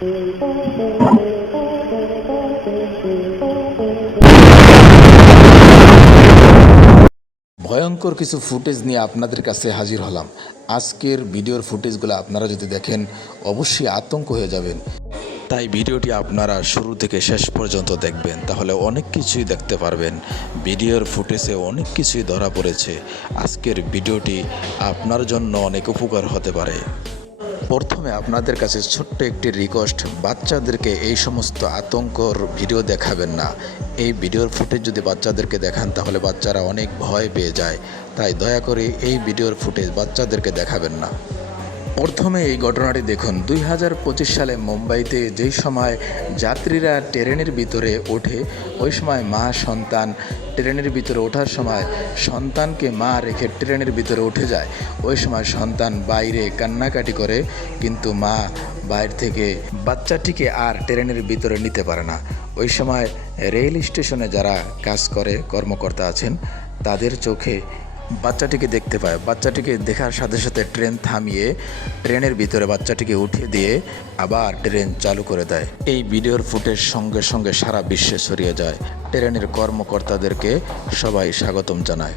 ভয়ঙ্কর কিছু ফুটেজ নিয়ে আপনাদের কাছে হাজির হলাম। আজকের ভিডিওর ফুটেজগুলো আপনারা যদি দেখেন অবশ্যই আতঙ্ক হয়ে যাবেন। তাই ভিডিওটি আপনারা শুরু থেকে শেষ পর্যন্ত দেখবেন, তাহলে অনেক কিছুই দেখতে পারবেন। ভিডিওর ফুটেজে অনেক কিছুই ধরা পড়েছে। আজকের ভিডিওটি আপনার জন্য অনেক উপকার হতে পারে। প্রথমে আপনাদের কাছে ছোট্ট একটি রিকোয়েস্ট, বাচ্চাদেরকে এই সমস্ত আতঙ্কর ভিডিও দেখাবেন না। এই ভিডিওর ফুটেজ যদি বাচ্চাদেরকে দেখান তাহলে বাচ্চারা অনেক ভয় পেয়ে যায়। তাই দয়া করে এই ভিডিওর ফুটেজ বাচ্চাদেরকে দেখাবেন না। প্রথমে এই ঘটনাটি দেখুন। 2025 সালে মুম্বাইতে যেই সময় যাত্রীরা ট্রেনের ভিতরে ওঠে, ওই সময় মা সন্তান ট্রেনের ভিতরে ওঠার সময় সন্তানকে মা রেখে ট্রেনের ভিতরে উঠে যায়। ওই সময় সন্তান বাইরে কান্নাকাটি করে, কিন্তু মা বাইরে থেকে বাচ্চাটিকে আর ট্রেনের ভিতরে নিতে পারে না। ওই সময় রেল স্টেশনে যারা কাজ করে কর্মকর্তা আছেন, তাদের চোখে বাচ্চাটিকে দেখতে পায়। বাচ্চাটিকে দেখার সাথে সাথে ট্রেন থামিয়ে ট্রেনের ভিতরে বাচ্চাটিকে উঠিয়ে দিয়ে আবার ট্রেন চালু করে দেয়। এই ভিডিওর ফুটেজ সঙ্গে সঙ্গে সারা বিশ্বে ছড়িয়ে যায়। ট্রেনের কর্মকর্তাদেরকে সবাই স্বাগতম জানায়।